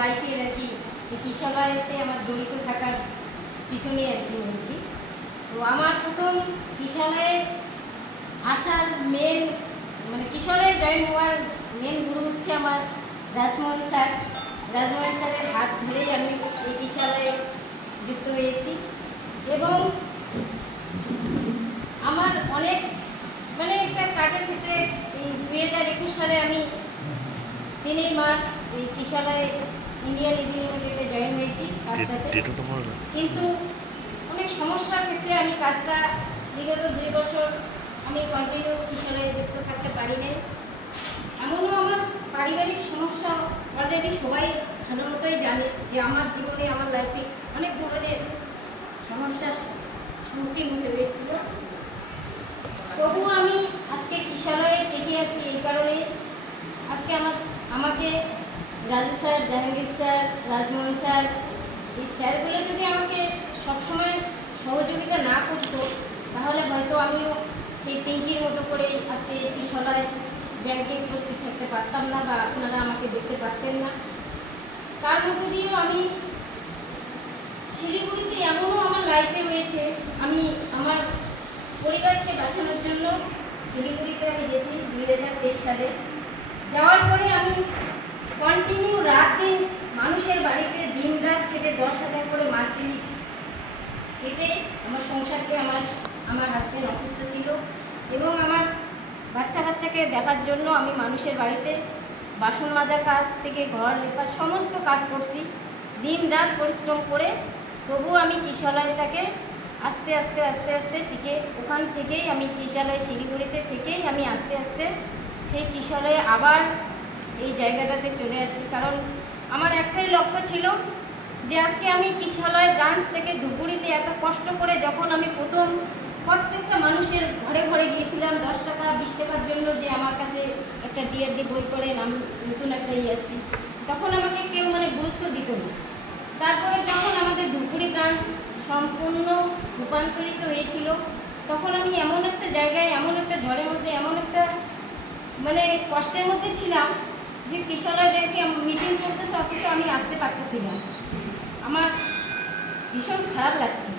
লাইফের আর কি এই কিশোরালয়তে আমার জড়িত থাকার পিছনে আর কি বলছি। তো আমার প্রথম কিশোরালয়ে আসার মেন মানে কিশোরালয়ে জয়েন হওয়ার মেন গুরু হচ্ছে আমার রাজমোহন স্যার। রাজমোহন স্যারের হাত ধরেই আমি এই কিশোরালয়ে যুক্ত হয়েছি এবং আমার অনেক মানে একটা কাজের ক্ষেত্রে এই 2021 সালে আমি 3 মার্চ এই কিশোরালয় ইন্ডিয়ান ইদি লিমিটেডে জয়েন হয়েছি কাজটাতে। কিন্তু অনেক সমস্যার ক্ষেত্রে আমি কাজটা বিগত 2 বছর আমি কন্টিনিউ কিশোরালয়ে যুক্ত থাকতে পারি নাই। এমনও আমার পারিবারিক সমস্যা অলরেডি সবাই ভালো মতোই জানে যে আমার জীবনে আমার লাইফে অনেক ধরনের সমস্যার সম্মুখীন হতে হয়েছিল। তবুও আমি আজকে কিশোরালয়ে টিকে আছি এই কারণে আজকে আমাকে Raju sir, Jahangir sir, Rajmohan sir এই স্যারগুলো যদি আমাকে সবসময় সহযোগিতা না করতো তাহলে হয়তো আমিও সেই পিঙ্কির মতো করে আজকে কিশোরালয় ব্যাংকে উপস্থিত থাকতে পারতাম না বা আপনারা আমাকে দেখতে পারতেন না। তার মধ্যে দিয়েও আমি শিলিগুড়িতে এমনও আমার লাইফে হয়েছে, আমি আমার পরিবারকে বাঁচানোর জন্য শিলিগুড়িতে আমি গেছি 2023 সালে। যাওয়ার পরে আমি কন্টিনিউ রাত দিন মানুষের বাড়িতে দিন রাত খেটে 10,000 করে মান্থলি খেটে আমার সংসারকে আমার হাজবেন্ড অসুস্থ ছিল এবং আমার বাচ্চাকে দেখার জন্য আমি মানুষের বাড়িতে বাসন মাজা কাজ থেকে ঘর লেপার সমস্ত কাজ করছি দিন রাত পরিশ্রম করে। তবুও আমি কিশোরালয়টাকে আস্তে আস্তে টিকে ওখান থেকেই আমি কিশোরালয় শিলিগুড়িতে থেকেই আমি আস্তে আস্তে সেই কিশোরালয়ে আবার এই জায়গাটাতে চলে আসি। কারণ আমার একটাই লক্ষ্য ছিল যে আজকে আমি কিশোরালয় ব্রাঞ্চ থেকে ধুপগুড়িতে এত কষ্ট করে যখন আমি প্রথম প্রত্যেকটা মানুষের ঘরে ঘরে গিয়েছিলাম 10 টাকা 20 টাকার জন্য যে আমার কাছে একটা ডিআরডি বই করে আমি নতুন একটা আসছি, তখন আমাকে কেউ মানে গুরুত্ব দিত না। তারপরে যখন আমাদের ধুপগুড়ি ব্রাঞ্চ সম্পূর্ণ রূপান্তরিত হয়েছিল তখন আমি এমন একটা জায়গায় এমন একটা ঝড়ের মধ্যে এমন একটা মানে কষ্টের মধ্যে ছিলাম যে কিশোরালয় ব্যাংকে মিটিং চলতেছে অথচ আমি আসতে পারতেছিলাম, আমার ভীষণ খারাপ লাগছে।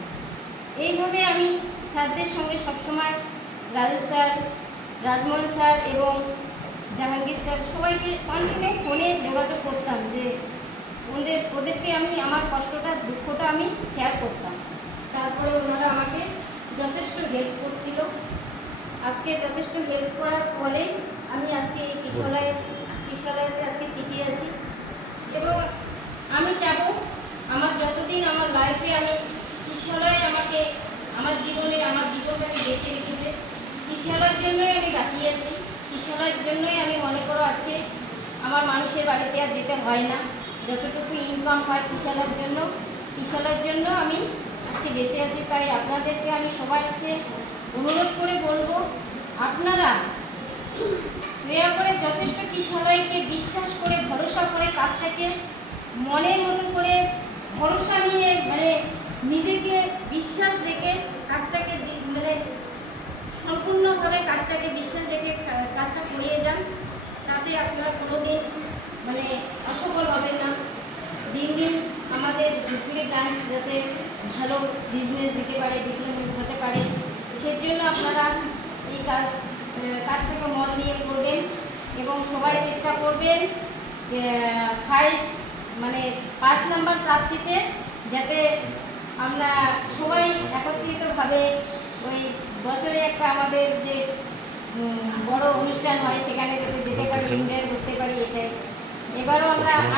এইভাবে আমি স্যারদের সঙ্গে সবসময় রাজু স্যার, রাজমোহন স্যার এবং জাহাঙ্গীর স্যার সবাইকে কন্টিনিউ ফোনে যোগাযোগ করতাম যে ওদেরকে আমি আমার কষ্টটা দুঃখটা আমি শেয়ার করতাম। তারপরে ওনারা আমাকে যথেষ্ট হেল্প করছিল। আজকে যথেষ্ট হেল্প করার ফলে আমি আজকে এই কিশোরালয়তে আজকে টিকে আছি এবং আমি চাবো আমার যতদিন আমার লাইফে আমি কিশোরালয় আমাকে আমার জীবনটাকে বেঁচে রেখেছে, কিশোরালয়ের জন্যই আমি বাঁচিয়ে আছি। কিশোরালয়ের জন্যই আমি মনে করো আজকে আমার মানুষের বাড়িতে আর যেতে হয় না, যতটুকু ইনকাম হয় কিশোরালয়ের জন্য আমি আজকে বেঁচে আছি। তাই আপনাদেরকে আমি সবাইকে অনুরোধ করে বলবো আপনারা দয়া করে যথেষ্ট কিশোরালয়কে বিশ্বাস করে ভরসা করে কাজটাকে মনের মতো করে ভরসা নিয়ে মানে নিজেকে বিশ্বাস রেখে কাজটাকে মানে সম্পূর্ণভাবে কাজটাকে বিশ্বাস রেখে কাজটা করিয়ে যান। তাতে আপনারা কোনোদিন মানে অসফল হবেন না। দিন দিন আমাদের ধুপগুড়ি ব্রাঞ্চ যাতে ভালো বিজনেস দিতে পারে, ডেভেলপমেন্ট হতে পারে, সেজন্য আপনারা এই কাজটাকে মন দিয়ে করবেন এবং সবাই চেষ্টা করবেন 5 নাম্বার প্রাপ্তিতে, যাতে আমরা সবাই একত্রিতভাবে ওই বছরে একটা আমাদের যে বড় অনুষ্ঠান হয় সেখানে যাতে যেতে পারি, এনজয় করতে পারি। এটাই এবারও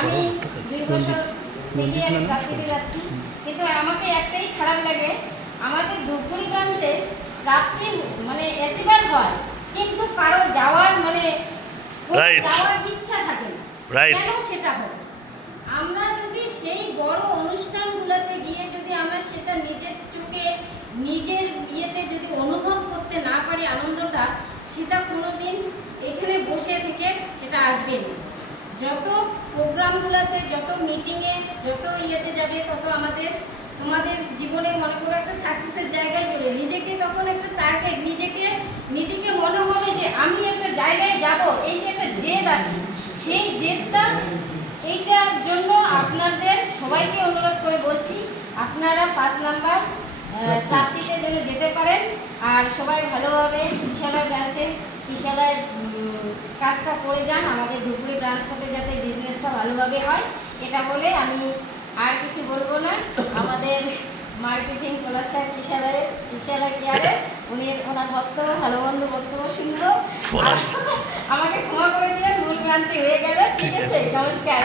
আমি 2 বছর থেকে আমি প্রাপ্তিতে যাচ্ছি, কিন্তু আমাকে একটাই খারাপ লাগে আমাদের ধূপগুড়ি ব্রাঞ্চে প্রাপ্তি মানে অ্যাচিভার হয় কিন্তু কারো যাওয়ার মানে যাওয়ার ইচ্ছা থাকে না। কেন সেটা হয়? আমরা যদি সেই বড় অনুষ্ঠানগুলোতে গিয়ে যদি আমরা সেটা নিজের চোখে নিজের ইয়েতে যদি অনুভব করতে না পারি আনন্দটা, সেটা কোনোদিন এখানে বসে থেকে সেটা আসবে না। যত প্রোগ্রামগুলোতে যত মিটিংয়ে যত ইয়েতে যাবে তত তোমাদের জীবনে মনে করো একটা সাকসেসের জায়গায় চলে নিজেকে, তখন একটা টার্গেট নিজেকে মনে হবে যে আমি একটা জায়গায় যাব, এই যে একটা জেদ আসে সেই জেদটা এইটার জন্য সবাইকে অনুরোধ করে বলছি আপনারা 5 নাম্বার প্রার্থীতে যেন যেতে পারেন। আর সবাই ভালোভাবে কিশালয় ব্রাঞ্চে কিশালয় কাজটা করে যান, আমাদের ধুপগুড়ি ব্রাঞ্চটাতে যাতে বিজনেসটা ভালোভাবে হয়, এটা বলে আমি আর কিছু বলবো না। আমাদের মার্কেটিং কলার স্যার কিশালয় কেয়ারে ওনার বক্তব্য ভালো মন্দ বক্তব্য শুনবো। আমাকে ক্ষমা করে দিয়ে ভুল ভ্রান্তি হয়ে গেল। ঠিক আছে, নমস্কার।